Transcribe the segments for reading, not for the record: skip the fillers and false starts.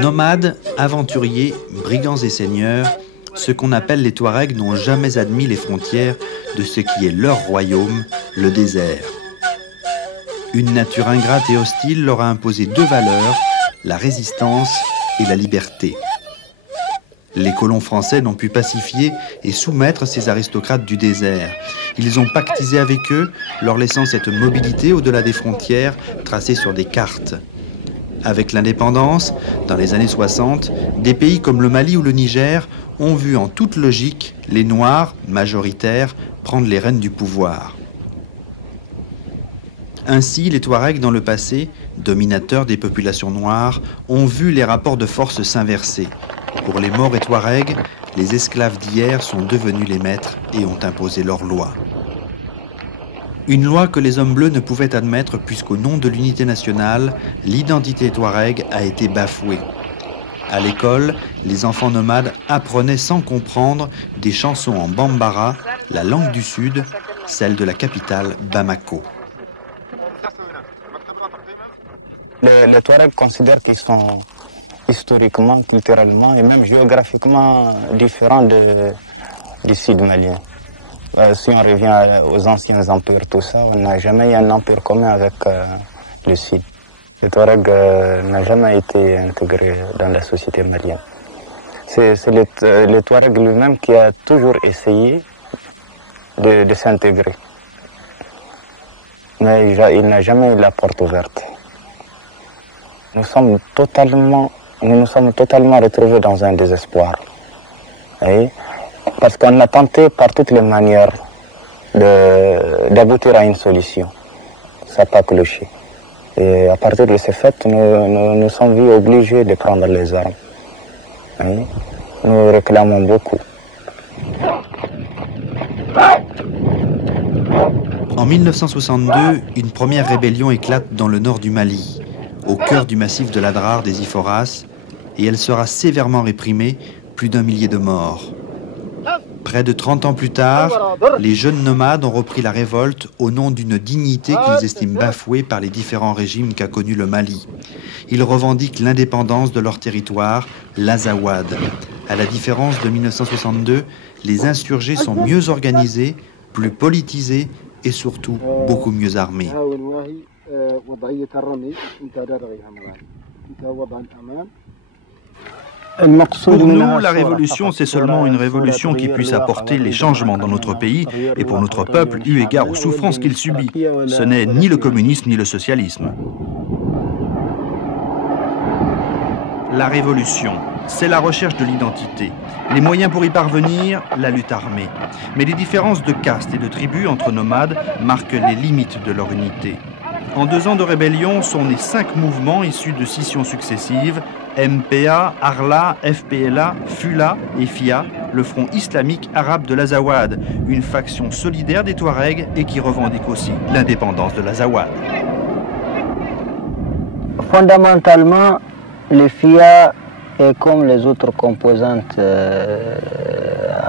Nomades, aventuriers, brigands et seigneurs, ce qu'on appelle les Touaregs n'ont jamais admis les frontières de ce qui est leur royaume, le désert. Une nature ingrate et hostile leur a imposé deux valeurs, la résistance et la liberté. Les colons français n'ont pu pacifier et soumettre ces aristocrates du désert. Ils ont pactisé avec eux, leur laissant cette mobilité au-delà des frontières tracées sur des cartes. Avec l'indépendance, dans les années 60, des pays comme le Mali ou le Niger ont vu en toute logique les Noirs, majoritaires, prendre les rênes du pouvoir. Ainsi, les Touaregs dans le passé, dominateurs des populations noires, ont vu les rapports de force s'inverser. Pour les Maures et Touaregs, les esclaves d'hier sont devenus les maîtres et ont imposé leurs lois. Une loi que les hommes bleus ne pouvaient admettre puisqu'au nom de l'unité nationale, l'identité Touareg a été bafouée. À l'école, les enfants nomades apprenaient sans comprendre des chansons en bambara, la langue du Sud, celle de la capitale Bamako. Les Touaregs considèrent qu'ils sont historiquement, culturellement et même géographiquement différents du sud malien. Si on revient aux anciens empires, tout ça, on n'a jamais eu un empire commun avec le sud. Le Touareg n'a jamais été intégré dans la société malienne. C'est le Touareg lui-même qui a toujours essayé de s'intégrer. Mais il n'a jamais eu la porte ouverte. Nous nous sommes totalement retrouvés dans un désespoir. Oui? Parce qu'on a tenté par toutes les manières d'aboutir à une solution. Ça n'a pas cloché. Et à partir de ce fait, nous sommes vus obligés de prendre les armes. Oui? Nous réclamons beaucoup. En 1962, une première rébellion éclate dans le nord du Mali, au cœur du massif de l'Adrar des Iforas, et elle sera sévèrement réprimée, plus d'1 millier de morts. Près de 30 ans plus tard, les jeunes nomades ont repris la révolte au nom d'une dignité qu'ils estiment bafouée par les différents régimes qu'a connu le Mali. Ils revendiquent l'indépendance de leur territoire, l'Azawad. À la différence de 1962, les insurgés sont mieux organisés, plus politisés et surtout beaucoup mieux armés. Pour nous, la révolution, c'est seulement une révolution qui puisse apporter les changements dans notre pays et pour notre peuple, eu égard aux souffrances qu'il subit. Ce n'est ni le communisme ni le socialisme. La révolution, c'est la recherche de l'identité. Les moyens pour y parvenir, la lutte armée. Mais les différences de caste et de tribus entre nomades marquent les limites de leur unité. En 2 ans de rébellion sont nés 5 mouvements issus de scissions successives, MPA, Arla, FPLA, Fula et FIA, le Front islamique arabe de l'Azawad, une faction solidaire des Touaregs et qui revendique aussi l'indépendance de l'Azawad. Fondamentalement, le FIA est comme les autres composantes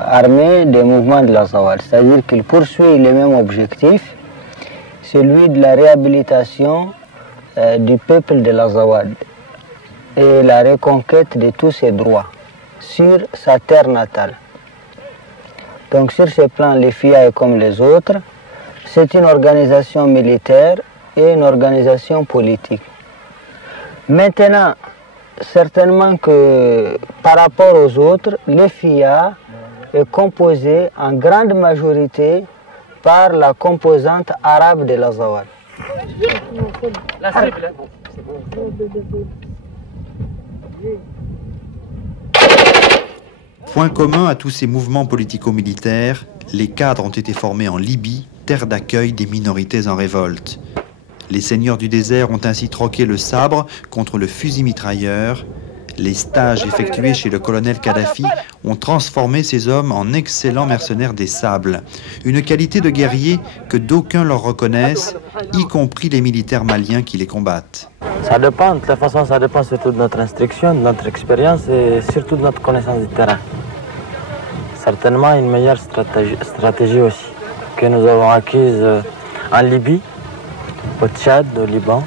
armées des mouvements de l'Azawad, c'est-à-dire qu'il poursuit les mêmes objectifs, celui de la réhabilitation du peuple de l'Azawad et la reconquête de tous ses droits sur sa terre natale. Donc sur ce plan, les FIA est comme les autres, c'est une organisation militaire et une organisation politique. Maintenant, certainement que par rapport aux autres, les FIA est composé en grande majorité par la composante arabe de l'Azawad. Point commun à tous ces mouvements politico-militaires, les cadres ont été formés en Libye, terre d'accueil des minorités en révolte. Les seigneurs du désert ont ainsi troqué le sabre contre le fusil mitrailleur. Les stages effectués chez le colonel Kadhafi ont transformé ces hommes en excellents mercenaires des sables. Une qualité de guerrier que d'aucuns leur reconnaissent, y compris les militaires maliens qui les combattent. Ça dépend, de toute façon, ça dépend surtout de notre instruction, de notre expérience et surtout de notre connaissance du terrain. Certainement une meilleure stratégie aussi que nous avons acquise en Libye au Tchad, au Liban,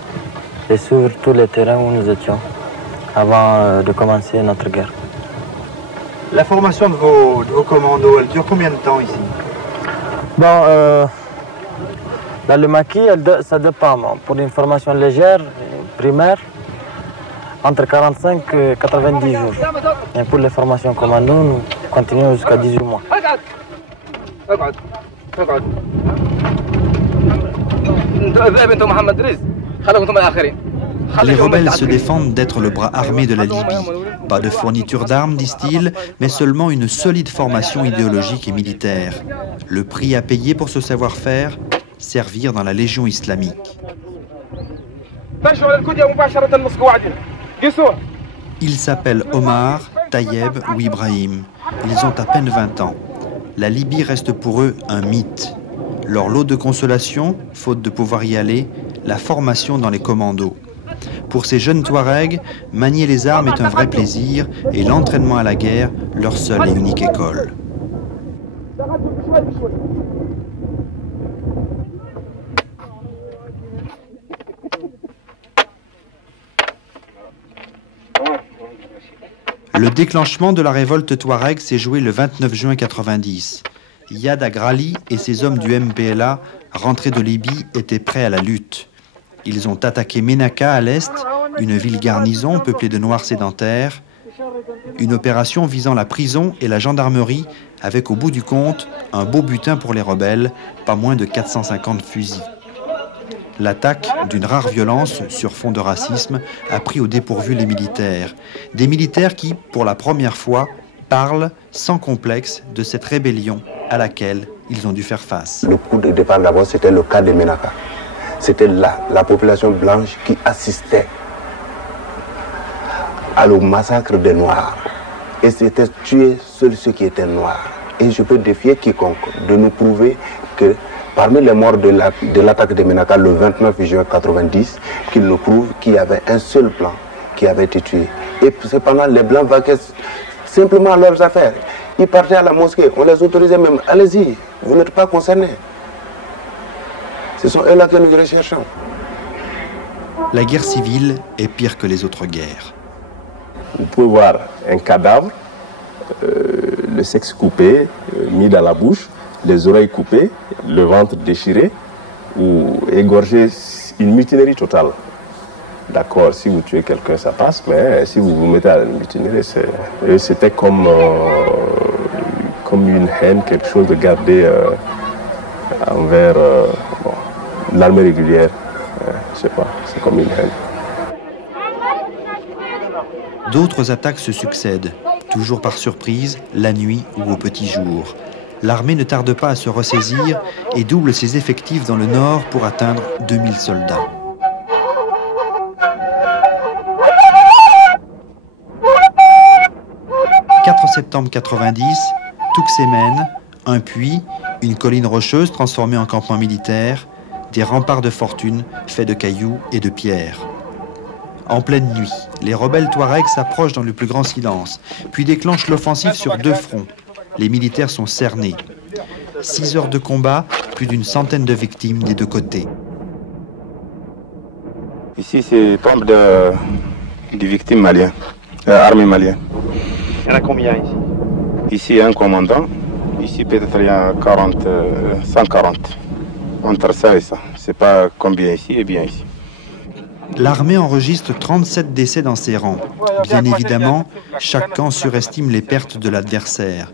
et sur tous les terrains où nous étions avant de commencer notre guerre. La formation de vos commandos, elle dure combien de temps ici? Bon, dans le maquis, ça dépend. Pour une formation légère, primaire, entre 45 et 90 jours. Et pour les formations commando, nous continuons jusqu'à 18 mois. Les rebelles se défendent d'être le bras armé de la Libye. Pas de fourniture d'armes, disent-ils, mais seulement une solide formation idéologique et militaire. Le prix à payer pour ce savoir-faire, servir dans la Légion islamique. Ils s'appellent Omar, Tayeb ou Ibrahim. Ils ont à peine 20 ans. La Libye reste pour eux un mythe. Leur lot de consolation, faute de pouvoir y aller, la formation dans les commandos. Pour ces jeunes Touaregs, manier les armes est un vrai plaisir et l'entraînement à la guerre, leur seule et unique école. Le déclenchement de la révolte Touareg s'est joué le 29 juin 90. Yad Agrali et ses hommes du MPLA, rentrés de Libye, étaient prêts à la lutte. Ils ont attaqué Ménaka à l'est, une ville garnison peuplée de Noirs sédentaires. Une opération visant la prison et la gendarmerie avec au bout du compte un beau butin pour les rebelles, pas moins de 450 fusils. L'attaque, d'une rare violence sur fond de racisme, a pris au dépourvu les militaires. Des militaires qui, pour la première fois, parlent sans complexe de cette rébellion à laquelle ils ont dû faire face. Le coup de départ d'abord, c'était le cas de Ménaka. C'était là, la population blanche qui assistait au massacre des Noirs. Et c'était tuer seuls ceux qui étaient noirs. Et je peux défier quiconque de nous prouver que parmi les morts de l'attaque de Ménaka le 29 juin 1990, qu'il nous prouve qu'il y avait un seul blanc qui avait été tué. Et cependant, les blancs vaquaient simplement à leurs affaires. Ils partaient à la mosquée, on les autorisait même. Allez-y, vous n'êtes pas concernés. Ce sont eux là que nous recherchons. La guerre civile est pire que les autres guerres. Vous pouvez voir un cadavre, le sexe coupé, mis dans la bouche, les oreilles coupées, le ventre déchiré ou égorgé, une mutinerie totale. D'accord, si vous tuez quelqu'un, ça passe, mais si vous vous mettez à la mutinerie, c'était comme une haine, quelque chose de gardé envers l'armée régulière. Je sais pas, c'est comme une haine. D'autres attaques se succèdent, toujours par surprise, la nuit ou au petit jour. L'armée ne tarde pas à se ressaisir et double ses effectifs dans le nord pour atteindre 2000 soldats. « 4 septembre 90, Tuxémen, un puits, une colline rocheuse transformée en campement militaire, des remparts de fortune faits de cailloux et de pierres. En pleine nuit, les rebelles Touaregs s'approchent dans le plus grand silence, puis déclenchent l'offensive sur 2 fronts. Les militaires sont cernés. 6 heures de combat, plus d'une centaine de victimes des 2 côtés. Ici, c'est tombe de victimes maliennes, armée malienne. Il y en a combien ici? Ici, un commandant. Ici, peut-être il y a 140. Entre ça et ça. C'est pas combien ici et bien ici. L'armée enregistre 37 décès dans ses rangs. Bien évidemment, chaque camp surestime les pertes de l'adversaire.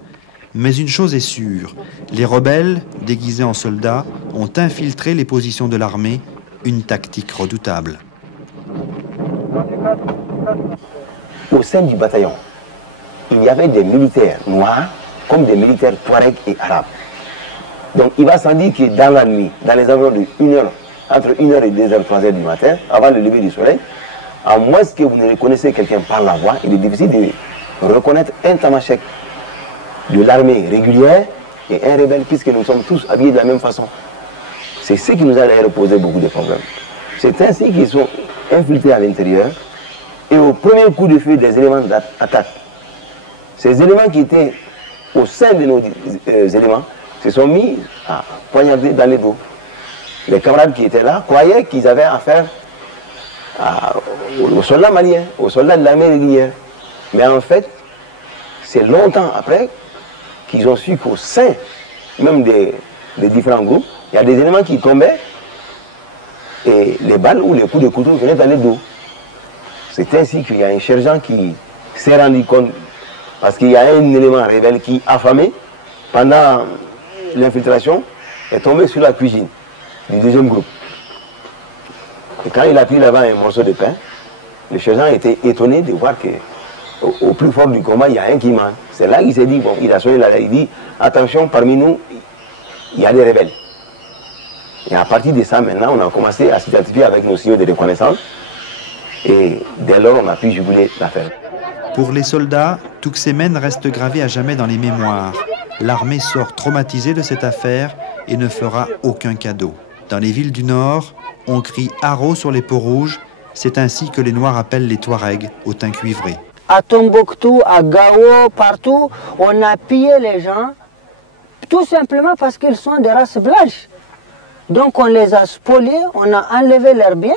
Mais une chose est sûre, les rebelles, déguisés en soldats, ont infiltré les positions de l'armée, une tactique redoutable. Au sein du bataillon, il y avait des militaires noirs comme des militaires touaregs et arabes. Donc il va sans dire que dans la nuit, dans les environs de 1h, entre 1h et 2h, 3h du matin, avant le lever du soleil, à moins que vous ne reconnaissez quelqu'un par la voix, il est difficile de reconnaître un tamashek de l'armée régulière et un rebelle, puisque nous sommes tous habillés de la même façon. C'est ce qui nous a d'ailleurs posé beaucoup de problèmes. C'est ainsi qu'ils sont infiltrés à l'intérieur et au premier coup de feu des éléments d'attaque, ces éléments qui étaient au sein de nos éléments se sont mis à poignarder dans les dos. les camarades qui étaient là croyaient qu'ils avaient affaire aux soldats maliens, aux soldats de l'armée régulière. Mais en fait, c'est longtemps après qu'ils ont su qu'au sein même des différents groupes, il y a des éléments qui tombaient et les balles ou les coups de couteau venaient dans les dos. C'est ainsi qu'il y a un sergent qui s'est rendu compte, parce qu'il y a un élément rebelle qui, affamé, pendant l'infiltration, est tombé sur la cuisine du deuxième groupe. Et quand il a pris là-bas un morceau de pain, le sergent était étonné de voir que au plus fort du combat, il y a un qui ment. C'est là qu'il s'est dit, bon, il a sonné là, il dit, attention, parmi nous, il y a des rebelles. Et à partir de ça, maintenant, on a commencé à s'identifier avec nos signaux de reconnaissance. Et dès lors, on a pu juguler l'affaire. Pour les soldats, Tuxemen reste gravé à jamais dans les mémoires. L'armée sort traumatisée de cette affaire et ne fera aucun cadeau. Dans les villes du Nord, on crie haro sur les peaux rouges. C'est ainsi que les Noirs appellent les Touaregs au teint cuivré. À Tombouctou, à Gao, partout, on a pillé les gens, tout simplement parce qu'ils sont des races blanches. Donc on les a spoliés, on a enlevé leurs biens,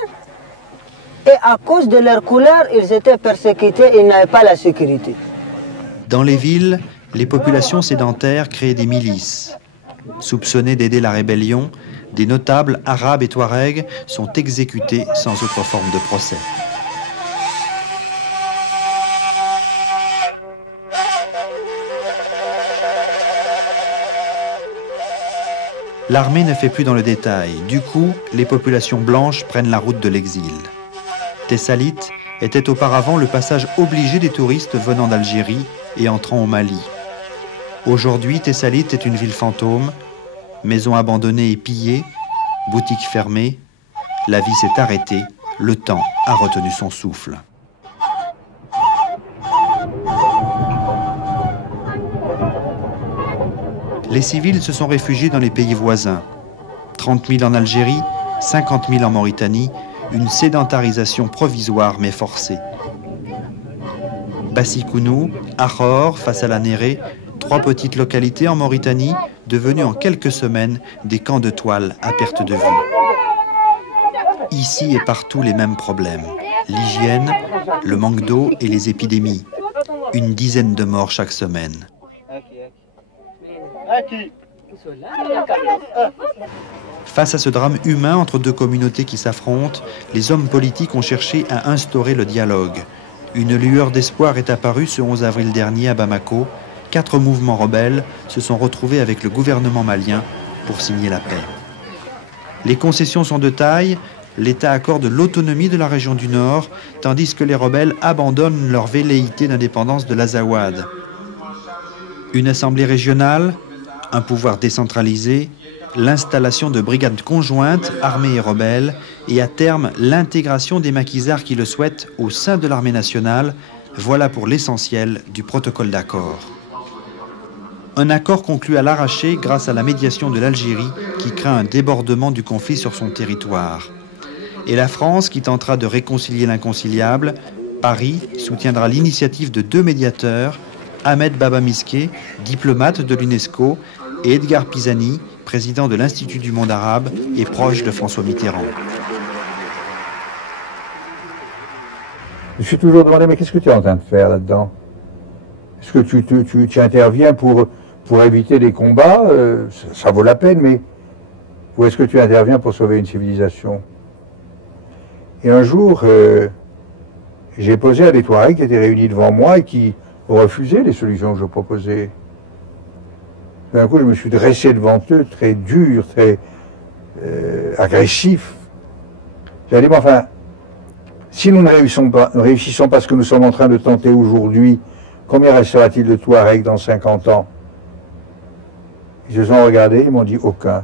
et à cause de leur couleur, ils étaient persécutés, ils n'avaient pas la sécurité. Dans les villes, les populations sédentaires créent des milices. Soupçonnés d'aider la rébellion, des notables arabes et touaregs sont exécutés sans autre forme de procès. L'armée ne fait plus dans le détail. Du coup, les populations blanches prennent la route de l'exil. Tessalit était auparavant le passage obligé des touristes venant d'Algérie et entrant au Mali. Aujourd'hui, Tessalit est une ville fantôme, maisons abandonnées et pillées, boutiques fermées. La vie s'est arrêtée, le temps a retenu son souffle. Les civils se sont réfugiés dans les pays voisins. 30 000 en Algérie, 50 000 en Mauritanie, une sédentarisation provisoire mais forcée. Bassikounou, Ahor, face à la Néré, 3 petites localités en Mauritanie, devenues en quelques semaines des camps de toile à perte de vue. Ici et partout les mêmes problèmes. L'hygiène, le manque d'eau et les épidémies. Une dizaine de morts chaque semaine. Face à ce drame humain entre deux communautés qui s'affrontent, les hommes politiques ont cherché à instaurer le dialogue. Une lueur d'espoir est apparue ce 11 avril dernier à Bamako. 4 mouvements rebelles se sont retrouvés avec le gouvernement malien pour signer la paix. Les concessions sont de taille. L'État accorde l'autonomie de la région du Nord, tandis que les rebelles abandonnent leur velléité d'indépendance de l'Azawad. Une assemblée régionale, un pouvoir décentralisé, l'installation de brigades conjointes, armées et rebelles, et à terme l'intégration des maquisards qui le souhaitent au sein de l'armée nationale, voilà pour l'essentiel du protocole d'accord. Un accord conclu à l'arraché grâce à la médiation de l'Algérie qui craint un débordement du conflit sur son territoire. Et la France qui tentera de réconcilier l'inconciliable. Paris soutiendra l'initiative de 2 médiateurs, Ahmed Baba Miské, diplomate de l'UNESCO, et Edgar Pisani, président de l'Institut du monde arabe et proche de François Mitterrand. Je suis toujours demandé, mais qu'est-ce que tu es en train de faire là-dedans? Est-ce que tu interviens pour éviter des combats? Ça vaut la peine, mais... Ou est-ce que tu interviens pour sauver une civilisation? Et un jour, j'ai posé à des Touaregs qui étaient réunis devant moi et qui ont refusé les solutions que je proposais. D'un coup, je me suis dressé devant eux, très dur, très agressif. J'ai dit, mais enfin, si nous ne réussissons pas ce que nous sommes en train de tenter aujourd'hui, combien restera-t-il de Touaregs dans 50 ans? Ils se sont regardés, ils m'ont dit aucun.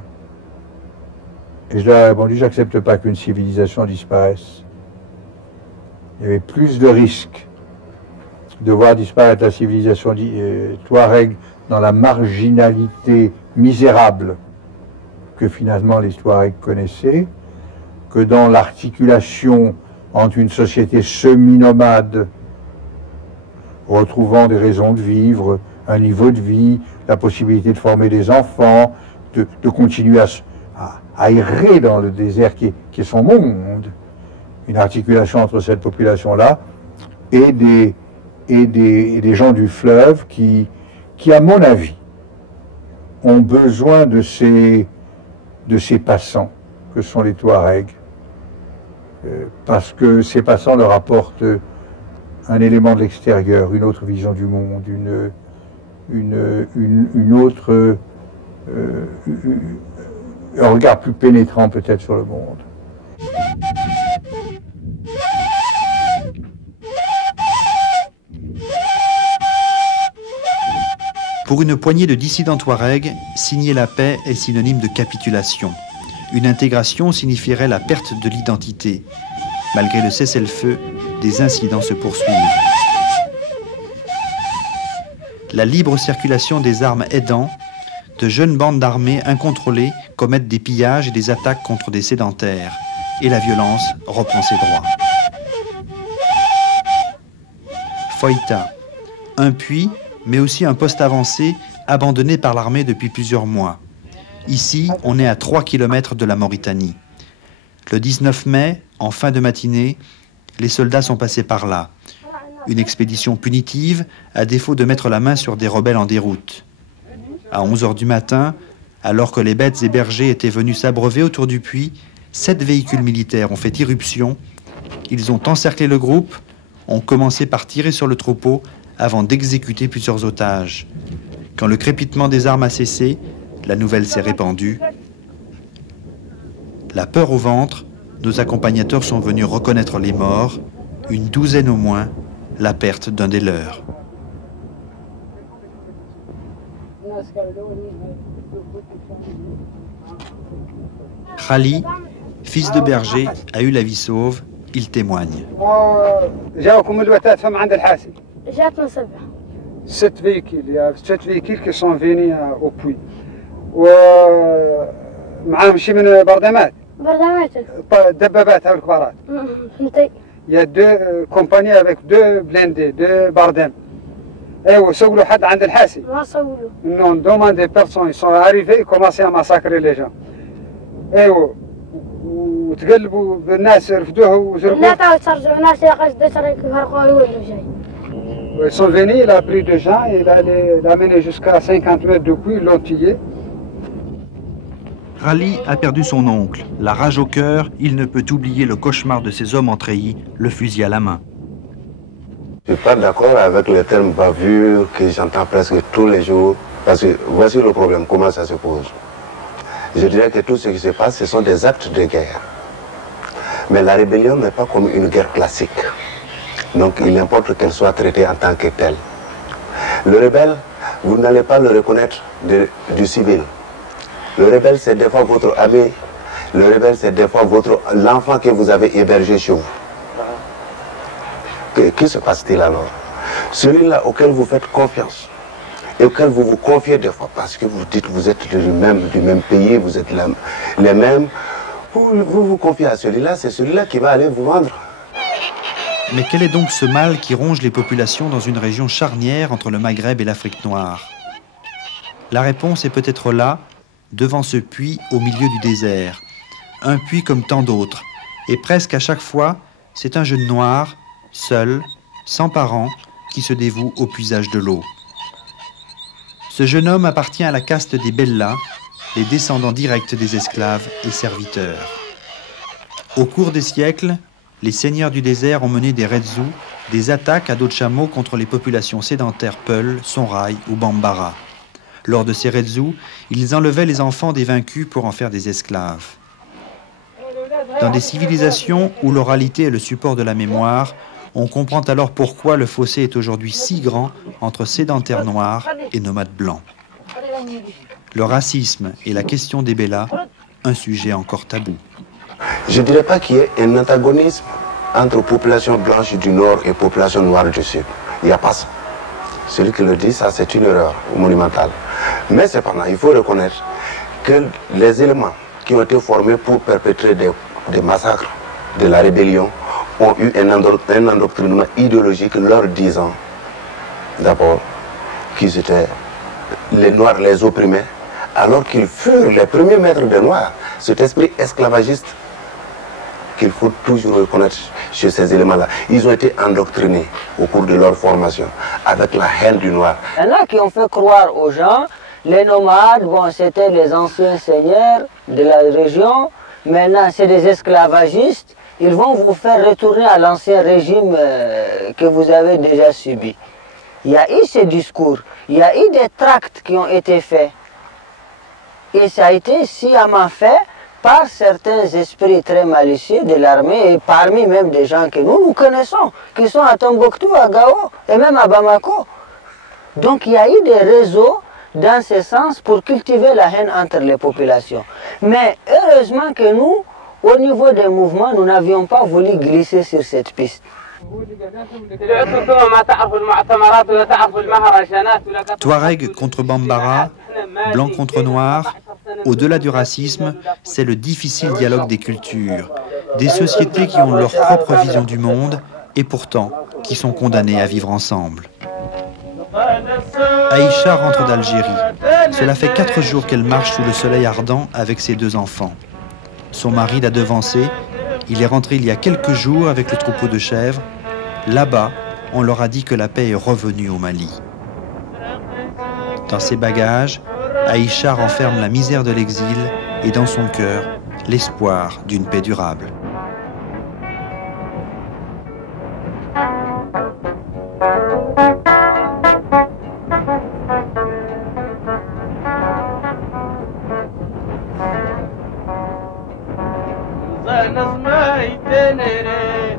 Et je leur ai répondu, j'accepte pas qu'une civilisation disparaisse. Il y avait plus de risques de voir disparaître la civilisation Touareg dans la marginalité misérable que finalement les Touaregs connaissaient, que dans l'articulation entre une société semi-nomade, retrouvant des raisons de vivre, un niveau de vie, la possibilité de former des enfants, de continuer à errer dans le désert qui est son monde, une articulation entre cette population-là et des gens du fleuve qui, à mon avis, ont besoin de ces passants que sont les Touaregs, parce que ces passants leur apportent un élément de l'extérieur, une autre vision du monde, un regard plus pénétrant peut-être sur le monde. Pour une poignée de dissidents Touaregs, signer la paix est synonyme de capitulation. Une intégration signifierait la perte de l'identité. Malgré le cessez-le-feu, des incidents se poursuivent. La libre circulation des armes aidant, de jeunes bandes d'armées incontrôlées commettent des pillages et des attaques contre des sédentaires. Et la violence reprend ses droits. Foïta, un puits, mais aussi un poste avancé abandonné par l'armée depuis plusieurs mois. Ici, on est à 3 km de la Mauritanie. Le 19 mai, en fin de matinée, les soldats sont passés par là. Une expédition punitive, à défaut de mettre la main sur des rebelles en déroute. À 11 h du matin, alors que les bêtes et bergers étaient venus s'abreuver autour du puits, 7 véhicules militaires ont fait irruption. Ils ont encerclé le groupe, ont commencé par tirer sur le troupeau avant d'exécuter plusieurs otages. Quand le crépitement des armes a cessé, la nouvelle s'est répandue. La peur au ventre, nos accompagnateurs sont venus reconnaître les morts, une douzaine au moins, la perte d'un des leurs. Khali, fils de berger, a eu la vie sauve, il témoigne. جاتنا 7 7 véhicules qui sont venus au puits. ومعاهم شي من بردمات دبابات الكبارات. Il y a 2 compagnies avec 2 blindés, 2 bardem. ايوه سولوا حد عند الحاسي. ما سولوا. Non, demande des personnes, ils sont arrivés et commençaient à massacrer les gens. ايوه وتقلبوا بالناس رفدوه وزرقوه. لا تعرفوا ترجعوا ناس يا قصد ترك فرقوا يولوا جاي. Ils sont venus, il a pris 2 gens, il a amené jusqu'à 50 mètres de puits, ils l'ont tué. Khali a perdu son oncle. La rage au cœur, il ne peut oublier le cauchemar de ces hommes en treillis, le fusil à la main. Je ne suis pas d'accord avec le terme bavure que j'entends presque tous les jours, parce que voici le problème, comment ça se pose. Je dirais que tout ce qui se passe, ce sont des actes de guerre. Mais la rébellion n'est pas comme une guerre classique. Donc il importe qu'elle soit traitée en tant que telle. Le rebelle, vous n'allez pas le reconnaître du civil. Le rebelle, c'est des fois votre ami. Le rebelle, c'est des fois l'enfant que vous avez hébergé chez vous. Que se passe-t-il alors? Celui-là auquel vous faites confiance et auquel vous vous confiez des fois, parce que vous dites que vous êtes du même pays, vous êtes les mêmes, vous vous confiez à celui-là, c'est celui-là qui va aller vous vendre. Mais quel est donc ce mal qui ronge les populations dans une région charnière entre le Maghreb et l'Afrique noire? La réponse est peut-être là, devant ce puits au milieu du désert. Un puits comme tant d'autres. Et presque à chaque fois, c'est un jeune noir, seul, sans parents, qui se dévoue au puisage de l'eau. Ce jeune homme appartient à la caste des Bellas, les descendants directs des esclaves et serviteurs. Au cours des siècles, les seigneurs du désert ont mené des redzous, des attaques à dos de chameau contre les populations sédentaires Peul, Songhai ou Bambara. Lors de ces redzous, ils enlevaient les enfants des vaincus pour en faire des esclaves. Dans des civilisations où l'oralité est le support de la mémoire, on comprend alors pourquoi le fossé est aujourd'hui si grand entre sédentaires noirs et nomades blancs. Le racisme et la question des Bellas, un sujet encore tabou. Je ne dirais pas qu'il y ait un antagonisme entre population blanche du Nord et population noire du Sud. Il n'y a pas ça. Celui qui le dit, ça c'est une erreur monumentale. Mais cependant, il faut reconnaître que les éléments qui ont été formés pour perpétrer des massacres de la rébellion ont eu un endoctrinement idéologique leur disant d'abord qu'ils étaient les Noirs les opprimés, alors qu'ils furent les premiers maîtres des Noirs. cet esprit esclavagiste qu'il faut toujours reconnaître chez ces éléments-là. Ils ont été endoctrinés au cours de leur formation avec la haine du noir. Il y en a qui ont fait croire aux gens, les nomades, bon, c'était les anciens seigneurs de la région, maintenant c'est des esclavagistes, ils vont vous faire retourner à l'ancien régime que vous avez déjà subi. Il y a eu ce discours, il y a eu des tracts qui ont été faits. Et ça a été sciemment fait par certains esprits très malicieux de l'armée et parmi même des gens que nous connaissons, qui sont à Tombouctou, à Gao et même à Bamako. Donc il y a eu des réseaux dans ce sens pour cultiver la haine entre les populations. Mais heureusement que nous, au niveau des mouvements, nous n'avions pas voulu glisser sur cette piste. Touareg contre Bambara, blanc contre noir, au-delà du racisme, c'est le difficile dialogue des cultures, des sociétés qui ont leur propre vision du monde et pourtant qui sont condamnées à vivre ensemble. Aïcha rentre d'Algérie. Cela fait 4 jours qu'elle marche sous le soleil ardent avec ses 2 enfants. Son mari l'a devancée. Il est rentré il y a quelques jours avec le troupeau de chèvres. Là-bas, on leur a dit que la paix est revenue au Mali. Dans ses bagages, Aïcha renferme la misère de l'exil et dans son cœur, l'espoir d'une paix durable. نسمعي تنري